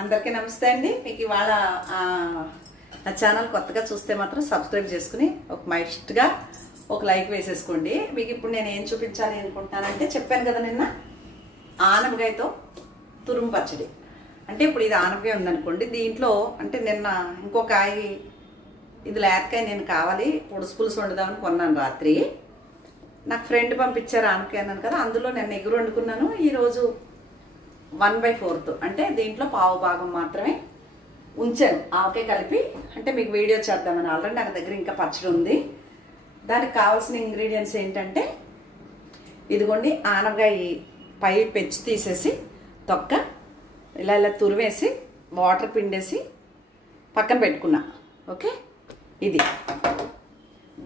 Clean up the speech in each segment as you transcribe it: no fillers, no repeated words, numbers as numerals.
అందరికీ నమస్తే అండి. మీకు ఇవాళ నా ఛానల్ కొత్తగా చూస్తే మాత్రం సబ్స్క్రైబ్ చేసుకుని ఒక మైస్ట్గా ఒక లైక్ వేసేసుకోండి. మీకు ఇప్పుడు నేను ఏం చూపించాలి అనుకుంటున్నానంటే, చెప్పాను కదా నిన్న ఆనపకాయతో తురుము పచ్చడి. అంటే ఇప్పుడు ఇది ఆనపకాయ ఉందనుకోండి, దీంట్లో అంటే నిన్న ఇంకో కాయ ఇది లేతకాయ నేను కావాలి పులుసు వండుదామని కొన్నాను రాత్రి. నాకు ఫ్రెండ్ పంపించారు ఆనపకాయ అన్నాను కదా, అందులో నేను ఎగురు వండుకున్నాను. ఈరోజు 1/4 అంటే దీంట్లో పావు భాగం మాత్రమే ఉంచాను ఆవకాయ కలిపి. అంటే మీకు వీడియో చేద్దామని. ఆల్రెడీ నాకు దగ్గర ఇంకా పచ్చడి ఉంది. దానికి కావాల్సిన ఇంగ్రీడియంట్స్ ఏంటంటే, ఇదిగోండి ఆనపకాయ పై పెచ్చు తీసేసి తొక్క ఇలా ఇలా తురివేసి వాటర్ పిండేసి పక్కన పెట్టుకున్నా. ఓకే, ఇది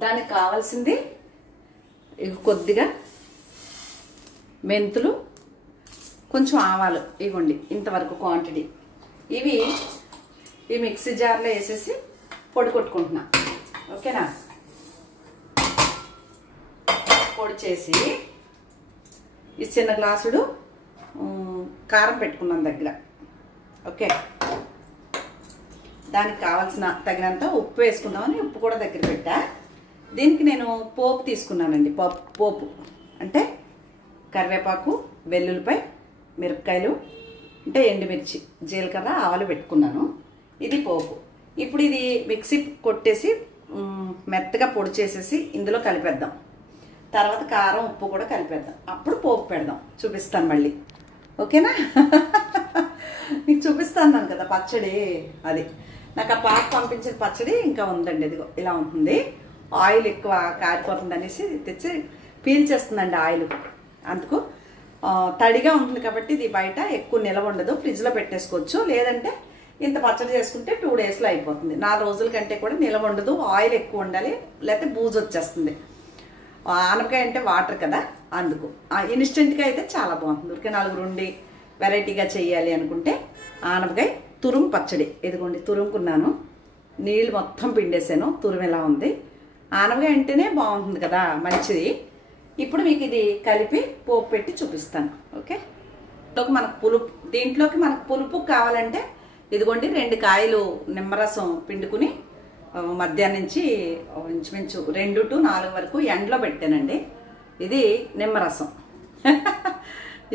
దానికి కావాల్సింది కొద్దిగా మెంతులు, కొంచెం ఆవాలు, ఇవ్వండి ఇంతవరకు క్వాంటిటీ. ఇవి ఈ మిక్సీ జార్లో వేసేసి పొడి కొట్టుకుంటున్నా. ఓకేనా, పొడి చేసి ఈ చిన్న గ్లాసుడు కారం పెట్టుకున్నాను దగ్గర. ఓకే, దానికి కావాల్సిన తగినంత ఉప్పు వేసుకుందామని ఉప్పు కూడా దగ్గర పెట్టా. దీనికి నేను పోపు తీసుకున్నానండి. పోపు అంటే కరివేపాకు, వెల్లుల్లిపాయ, మిరపకాయలు, అంటే ఎండుమిర్చి, జీలకర్ర, ఆవాలు పెట్టుకున్నాను. ఇది పోపు. ఇప్పుడు ఇది మిక్సీ కొట్టేసి మెత్తగా పొడి చేసేసి ఇందులో కలిపేద్దాం. తర్వాత కారం, ఉప్పు కూడా కలిపేద్దాం. అప్పుడు పోపు పెడదాం. చూపిస్తాను మళ్ళీ. ఓకేనా? మీకు చూపిస్తాను కదా పచ్చడి. అది నాకు ఆ పాప పంపించిన పచ్చడి ఇంకా ఉందండి. ఇదిగో ఇలా ఉంటుంది. ఆయిల్ ఎక్కువ కారిపోతుంది అనేసి తెచ్చి పీల్చేస్తుందండి ఆయిల్. అందుకు తడిగా ఉంటుంది కాబట్టి ఇది బయట ఎక్కువ నిలవ ఉండదు. ఫ్రిడ్జ్లో పెట్టేసుకోవచ్చు. లేదంటే ఇంత పచ్చడి చేసుకుంటే 2 డేస్లో అయిపోతుంది. 4 రోజుల కంటే కూడా నిలవ ఉండదు. ఆయిల్ ఎక్కువ ఉండాలి, లేకపోతే బూజు వచ్చేస్తుంది. ఆనపకాయ అంటే వాటర్ కదా, అందుకు. ఇన్స్టెంట్గా అయితే చాలా బాగుంటుంది. ఊరికే 4 ఉండి వెరైటీగా చేయాలి అనుకుంటే ఆనపకాయ తురుము పచ్చడి. ఇదిగోండి తురుముకున్నాను, నీళ్ళు మొత్తం పిండేసాను. తురుము ఎలా ఉంది. ఆనపకాయ అంటేనే బాగుంటుంది కదా, మంచిది. ఇప్పుడు మీకు ఇది కలిపి పోపు పెట్టి చూపిస్తాను. ఓకే, దీంట్లోకి మనకు పులుపు కావాలంటే ఇదిగోండి 2 కాయలు నిమ్మరసం పిండుకుని మధ్యాహ్నం నుంచి ఇంచుమించు 2 to 4 వరకు ఎండలో పెట్టానండి. ఇది నిమ్మరసం.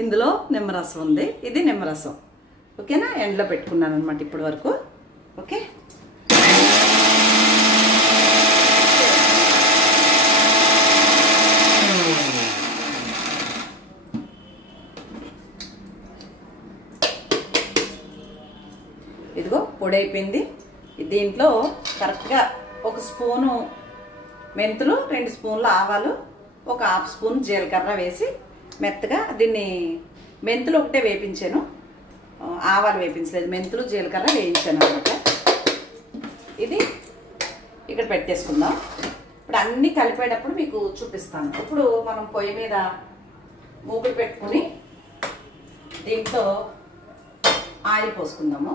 ఇందులో నిమ్మరసం ఉంది. ఇది నిమ్మరసం. ఓకేనా, ఎండలో పెట్టుకున్నాను అనమాట ఇప్పటి వరకు. ఓకే, ఇదిగో పొడి అయిపోయింది. దీంట్లో కరెక్ట్గా 1 స్పూను మెంతులు, 2 స్పూన్లు ఆవాలు, 1/2 స్పూన్ జీలకర్ర వేసి మెత్తగా దీన్ని, మెంతులు ఒకటే వేపించాను, ఆవాలు వేపించలేదు. మెంతులు జీలకర్ర వేయించాను అనమాట. ఇది ఇక్కడ పెట్టేసుకుందాం. ఇప్పుడు అన్నీ కలిపేటప్పుడు మీకు చూపిస్తాను. ఇప్పుడు మనం పొయ్యి మీద మూగులు పెట్టుకుని దీంట్లో ఆయిల్ పోసుకుందాము.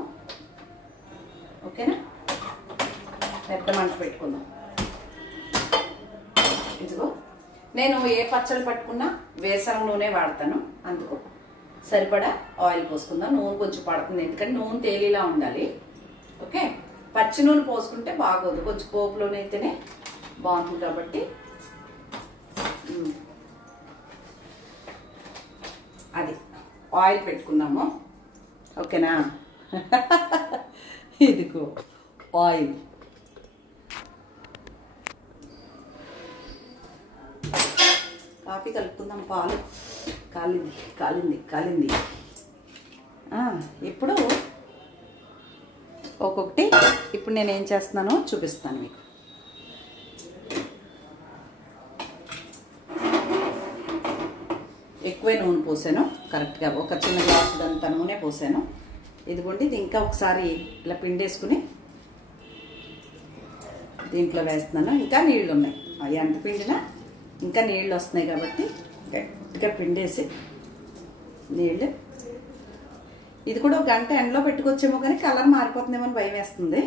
ఓకేనా, పెద్ద మంట పెట్టుకుందాం. ఇదిగో నేను ఏ పచ్చడి పట్టుకున్నా వేరుశనగ నూనె వాడతాను. అందుకు సరిపడా ఆయిల్ పోసుకుందాం. నూనె కొంచెం పడుతుంది, ఎందుకంటే నూనె తేలిలా ఉండాలి. ఓకే, పచ్చి నూనె పోసుకుంటే బాగోదు, కొంచెం పోపులోనే అయితేనే బాగుంటుంది కాబట్టి. అది ఆయిల్ పెట్టుకుందాము. ఓకేనా, ఇదిగో ఆయిల్. కాఫీ కలుపుకుందాం. పాలు కాలింది కాలింది కాలింది. ఇప్పుడు ఒక్కొక్కటి ఇప్పుడు నేను ఏం చేస్తున్నానో చూపిస్తాను మీకు. ఎక్కువే నూనె పోసాను, కరెక్ట్గా ఒక చిన్న గ్లాసు అంత నూనె పోసాను. ఇదిగోండి, ఇది ఇంకా ఒకసారి ఇలా పిండేసుకుని దీంట్లో వేస్తున్నాను. ఇంకా నీళ్ళు ఉన్నాయి, ఎంత పిండినా ఇంకా నీళ్ళు వస్తున్నాయి కాబట్టి గట్టిగా పిండేసి నీళ్ళు. ఇది కూడా 1 గంట ఎండలో పెట్టుకొచ్చేమో కానీ కలర్ మారిపోతుందేమో అని భయం వేస్తుంది.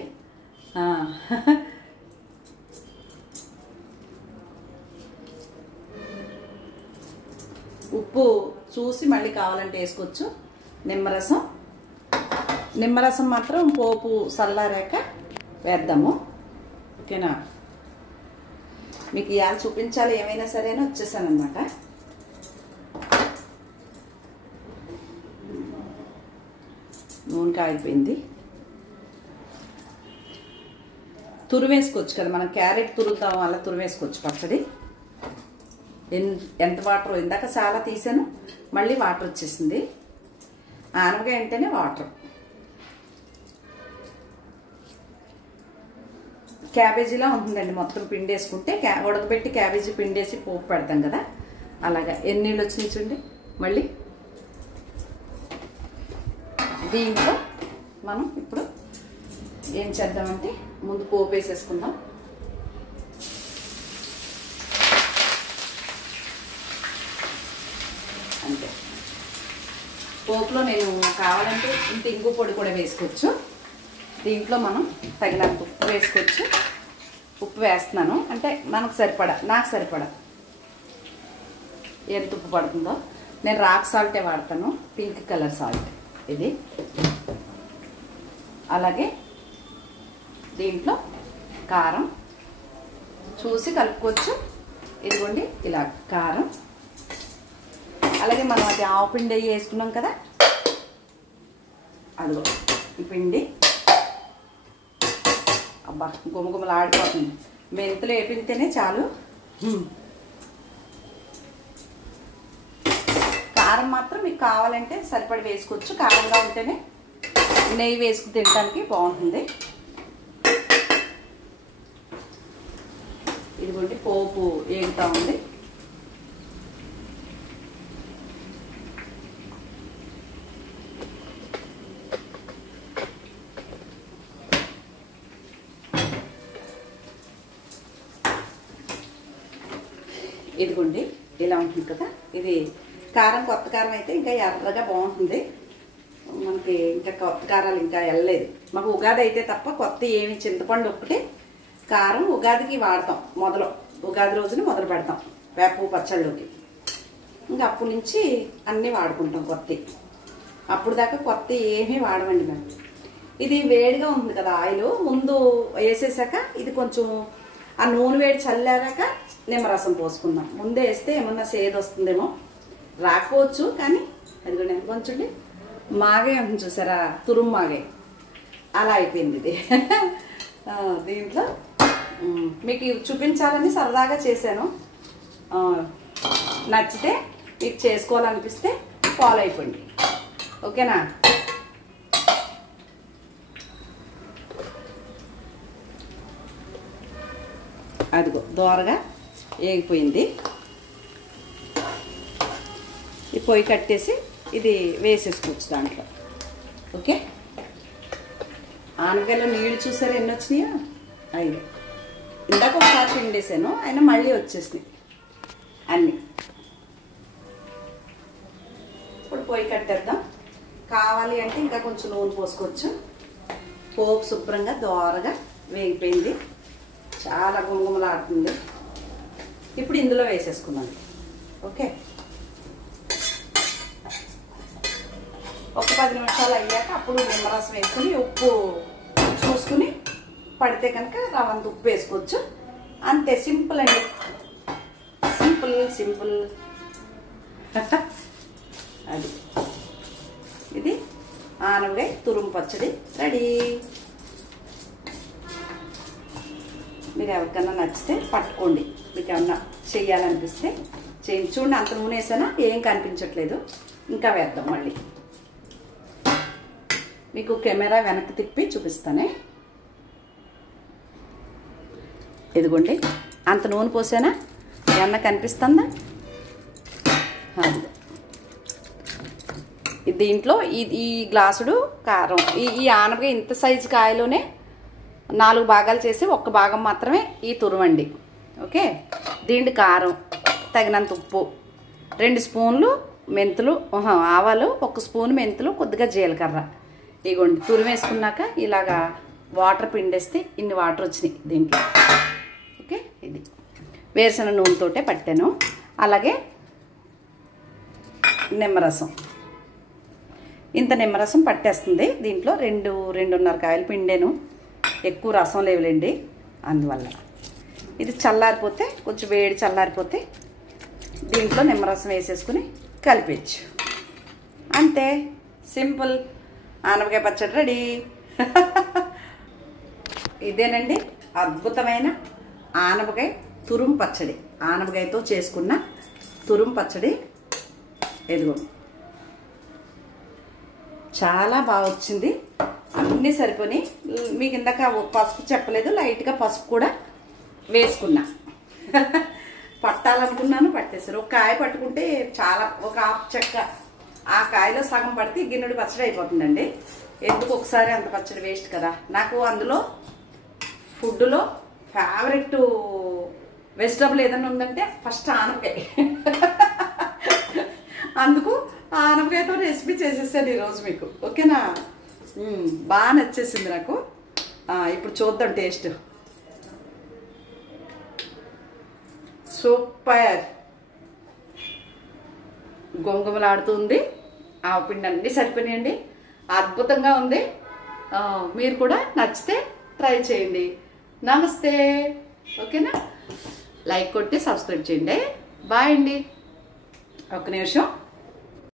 ఉప్పు చూసి మళ్ళీ కావాలంటే వేసుకోవచ్చు. నిమ్మరసం నిమ్మరసం మాత్రం పోపు చల్లారాక వేద్దాము. ఓకేనా? మీకు ఇవాళ చూపించాలి ఏమైనా సరే అని వచ్చేసాను అనమాట. నూనె కాగిపోయింది. తురివేసుకోవచ్చు కదా, మనం క్యారెట్ తురుతాం అలా తురివేసుకోవచ్చు పచ్చడి. ఎంత వాటర్, ఇందాక చాలా తీసాను, మళ్ళీ వాటర్ వచ్చేసింది. ఆనపకాయ అంటేనే వాటర్. క్యాబేజీలా ఉంటుందండి మొత్తం పిండేసుకుంటే. ఉడకబెట్టి క్యాబేజీ పిండేసి పోపు పెడతాం కదా, అలాగా. ఎన్ని నీళ్ళు వచ్చినాయి చూడండి. మళ్ళీ దీంట్లో మనం ఇప్పుడు ఏం చేద్దామంటే ముందు పోపు వేసేసుకుందాం. అంతే. పోపులో నేను కావాలంటే ఇంత ఇంగు పొడి కూడా వేసుకోవచ్చు. దీంట్లో మనం తగినంత ఉప్పు వేసుకోవచ్చు. ఉప్పు వేస్తున్నాను అంటే మనకు సరిపడా, నాకు సరిపడా ఎంత ఉప్పు పడుతుందో. నేను రాక్ సాల్టే వాడతాను, పింక్ కలర్ సాల్ట్ ఇది. అలాగే దీంట్లో కారం చూసి కలుపుకోవచ్చు. ఇదిగోండి ఇలా కారం. అలాగే మనం అది ఆవు పిండి వేసుకున్నాం కదా, అదిగో ఈ పిండి. అబ్బా గుమగుమలు ఆడిపోతుంది. మెంతులు వేపితేనే చాలు. కారం మాత్రం మీకు కావాలంటే సరిపడి వేసుకోవచ్చు. కారంగా ఉంటేనే నెయ్యి వేసుకుని తినడానికి బాగుంటుంది. ఇదిగోండి పోపు వేగుతూ ఉంది. ఇదిగోండి ఇలా ఉంటుంది కదా. ఇది కారం కొత్త కారం అయితే ఇంకా ఎర్రగా బాగుంటుంది. మనకి ఇంకా కొత్త కారాలు ఇంకా వెళ్ళలేదు. మాకు ఉగాది అయితే తప్ప కొత్త ఏమి, చింతపండు ఒక్కటే కారం ఉగాదికి వాడతాం. ఉగాది రోజున మొదలు పెడతాం వేప పచ్చళ్ళలోకి. ఇంకా అప్పటి నుంచి అన్నీ వాడుకుంటాం కొత్త. అప్పుడు దాకా కొత్త ఏమీ వాడమండి మేము. ఇది వేడిగా ఉంది కదా ఆయిల్, ముందు వేసేసాక ఇది కొంచెం ఆ నూనె వేడి చల్లారాక నిమ్మరసం పోసుకుందాం. ముందే వేస్తే ఏమన్నా సేదు వస్తుందేమో, రాకపోవచ్చు. కానీ అది కూడా కొంచెం మాగే ఉంటుంది చూసారా, తురుము మాగే అలా అయిపోయింది ఇది. దీంట్లో మీకు చూపించాలని సరదాగా చేశాను. నచ్చితే మీకు చేసుకోవాలనిపిస్తే ఫాలో అయిపోండి. ఓకేనా? అదిగో దోరగా వేగిపోయింది. ఈ పొయ్యి కట్టేసి ఇది వేసేసుకోవచ్చు దాంట్లో. ఓకే. ఆనగల్లో నీళ్ళు చూసారా ఎన్ని వచ్చినాయో? 5. ఇందాక ఒకసారి పిండేసాను, అయినా మళ్ళీ వచ్చేసినాయి అన్నీ. ఇప్పుడు పొయ్యి కట్టేద్దాం. కావాలి అంటే ఇంకా కొంచెం నూనె పోసుకోవచ్చు. పోపు శుభ్రంగా దోరగా వేగిపోయింది, చాలా గుమగుమలాడుతుంది. ఇప్పుడు ఇందులో వేసేసుకున్నాను. ఓకే. ఒక 10 నిమిషాలు అయ్యాక అప్పుడు నిమ్మరసం వేసుకుని ఉప్పు చూసుకుని పడితే కనుక రవంత ఉప్పు వేసుకోవచ్చు. అంతే, సింపుల్ అండి. సింపుల్. అది ఇది ఆనపకాయ తురుము పచ్చడి రెడీ. మీరు ఎవరికన్నా నచ్చితే పట్టుకోండి. మీకు ఏమన్నా చెయ్యాలనిపిస్తే చేయండి. చూడండి అంత నూనె వేసానా, ఏం కనిపించట్లేదు. ఇంకా వేద్దాం మళ్ళీ. మీకు కెమెరా వెనక్కి తిప్పి చూపిస్తానే. ఇదిగోండి అంత నూనె పోసానా, ఏమన్నా కనిపిస్తుందా? దీంట్లో ఈ గ్లాసుడు కారం, ఈ ఆనపకాయ ఇంత సైజు కాయలోనే 4 భాగాలు చేసి 1 భాగం మాత్రమే ఈ తురుమండి. ఓకే. దీంట్లో కారం, తగినంత ఉప్పు, 2 స్పూన్లు మెంతులు, ఆవాలు, 1 స్పూన్ మెంతులు, కొద్దిగా జీలకర్ర. ఇగోండి తురుము వేసుకున్నాక ఇలాగా వాటర్ పిండేస్తే ఇన్ని వాటర్ వచ్చినాయి దీంట్లో. ఓకే. ఇది వేరుశనగ నూనెతోటే పట్టాను. అలాగే నిమ్మరసం. ఇంత నిమ్మరసం పట్టేస్తుంది. దీంట్లో 2-2.5 కాయలు పిండాను, ఎక్కువ రసం లేవులేండి. అందువల్ల ఇది చల్లారిపోతే, కొంచెం వేడి చల్లారిపోతే దీంట్లో నిమ్మరసం వేసేసుకుని కలిపేయచ్చు. అంతే, సింపుల్ ఆనపకాయ పచ్చడి రెడీ. ఇదేనండి అద్భుతమైన ఆనపకాయ తురుం పచ్చడి. ఆనపకాయతో చేసుకున్న తురుం పచ్చడి. ఎదుగు చాలా బాగా వచ్చింది, అన్నీ సరిపోయి. మీకు ఇందాక పసుపు చెప్పలేదు, లైట్గా పసుపు కూడా వేసుకున్నా. పట్టాలనుకున్నాను, పట్టేశారు. ఒక కాయ పట్టుకుంటే చాలా, ఒక ఆకు చెక్క ఆ కాయలో సగం పడితే గిన్నెడు పచ్చడి అయిపోతుందండి. ఎందుకు ఒకసారి అంత పచ్చడి వేస్ట్ కదా. నాకు అందులో ఫుడ్లో ఫేవరెట్ వెజిటబుల్ ఏదైనా ఉందంటే ఫస్ట్ ఆనపకాయ. అందుకు ఆనపకాయతో రెసిపీ చేసేసాను ఈరోజు మీకు. ఓకేనా, బాగా నచ్చేసింది నాకు. ఇప్పుడు చూద్దాం టేస్ట్. సూపర్, గొంగమలాడుతుంది. పిండి అన్నీ సరిపోయినాయండి, అద్భుతంగా ఉంది. మీరు కూడా నచ్చితే ట్రై చేయండి. నమస్తే. ఓకేనా, లైక్ కొట్టి సబ్స్క్రైబ్ చేయండి. బాయ్ అండి. ఒక్క నిమిషం.